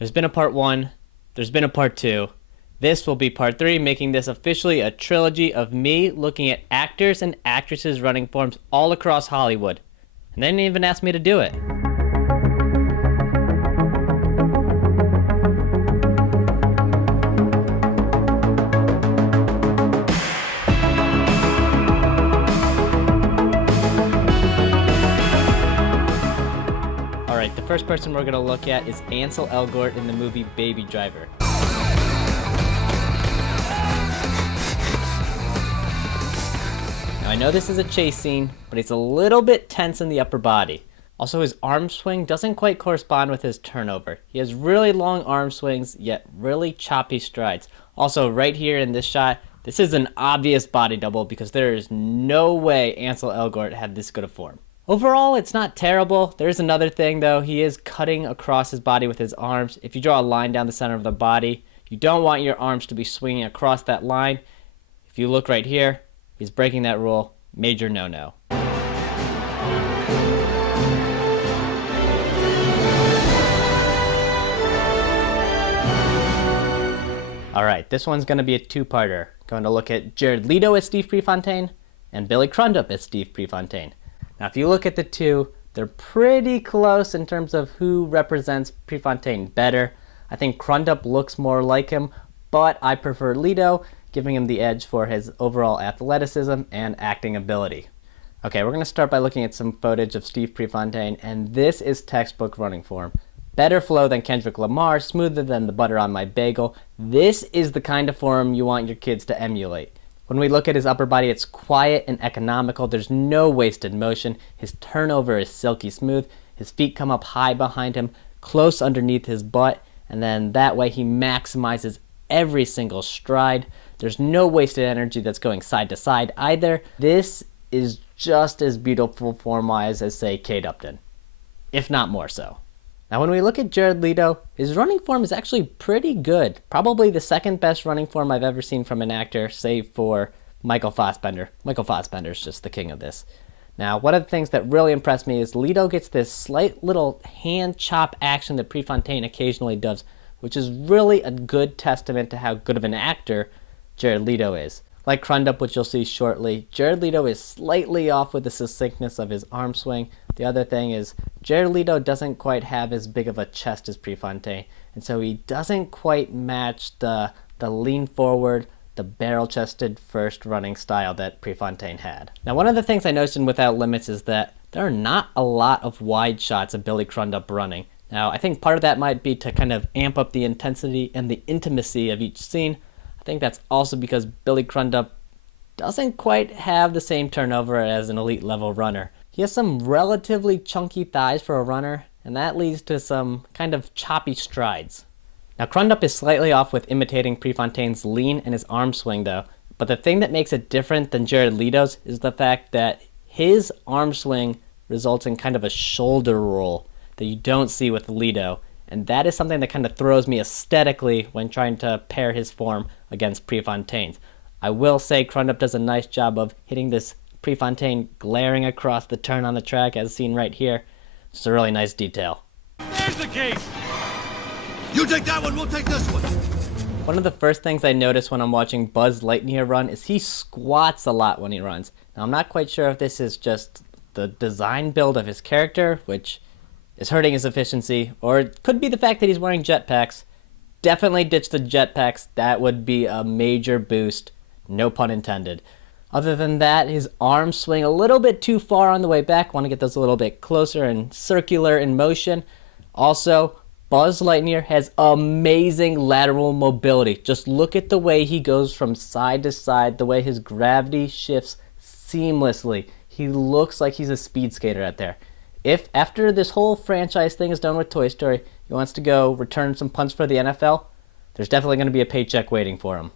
There's been a part 1, there's been a part 2. This will be part 3, making this officially a trilogy of me looking at actors and actresses' running forms all across Hollywood. And they didn't even ask me to do it. Alright, the first person we're going to look at is Ansel Elgort in the movie Baby Driver. Now I know this is a chase scene, but he's a little bit tense in the upper body. Also, his arm swing doesn't quite correspond with his turnover. He has really long arm swings, yet really choppy strides. Also, right here in this shot, this is an obvious body double because there is no way Ansel Elgort had this good a form. Overall, it's not terrible. There's another thing though. He is cutting across his body with his arms. If you draw a line down the center of the body, you don't want your arms to be swinging across that line. If you look right here, he's breaking that rule. Major no-no. Alright, this one's going to be a two-parter. Going to look at Jared Leto as Steve Prefontaine and Billy Crudup as Steve Prefontaine. Now, if you look at the two, they're pretty close in terms of who represents Prefontaine better. I think Crudup looks more like him, but I prefer Leto, giving him the edge for his overall athleticism and acting ability. Okay, we're going to start by looking at some footage of Steve Prefontaine, and this is textbook running form. Better flow than Kendrick Lamar, smoother than the butter on my bagel. This is the kind of form you want your kids to emulate. When we look at his upper body, it's quiet and economical. There's no wasted motion. His turnover is silky smooth. His feet come up high behind him, close underneath his butt, and then that way he maximizes every single stride. There's no wasted energy that's going side to side either. This is just as beautiful form-wise as, say, Kate Upton, if not more so. Now, when we look at Jared Leto, his running form is actually pretty good. Probably the second best running form I've ever seen from an actor, save for Michael Fassbender. Michael Fassbender's just the king of this. Now, one of the things that really impressed me is Leto gets this slight little hand chop action that Prefontaine occasionally does, which is really a good testament to how good of an actor Jared Leto is. Like Crudup, which you'll see shortly, Jared Leto is slightly off with the succinctness of his arm swing. The other thing is Jared Leto doesn't quite have as big of a chest as Prefontaine, and so he doesn't quite match the lean forward, the barrel-chested first running style that Prefontaine had. Now, one of the things I noticed in Without Limits is that there are not a lot of wide shots of Billy Crudup running. Now, I think part of that might be to kind of amp up the intensity and the intimacy of each scene. I think that's also because Billy Crudup doesn't quite have the same turnover as an elite level runner. He has some relatively chunky thighs for a runner, and that leads to some kind of choppy strides. Now, Crudup is slightly off with imitating Prefontaine's lean and his arm swing though, but the thing that makes it different than Jared Leto's is the fact that his arm swing results in kind of a shoulder roll that you don't see with Leto. And that is something that kind of throws me aesthetically when trying to pair his form against Prefontaine's. I will say Crudup does a nice job of hitting this Prefontaine glaring across the turn on the track as seen right here. It's a really nice detail. There's the case! You take that one, we'll take this one! One of the first things I notice when I'm watching Buzz Lightyear run is he squats a lot when he runs. Now, I'm not quite sure if this is just the design build of his character, which is hurting his efficiency, or it could be the fact that he's wearing jetpacks. Definitely ditch the jetpacks. That would be a major boost, no pun intended. Other than that, his arms swing a little bit too far on the way back. Want to get those a little bit closer and circular in motion. Also, Buzz Lightyear has amazing lateral mobility. Just look at the way he goes from side to side, the way his gravity shifts seamlessly. He looks like he's a speed skater out there. If after this whole franchise thing is done with Toy Story, he wants to go return some punts for the NFL, there's definitely going to be a paycheck waiting for him.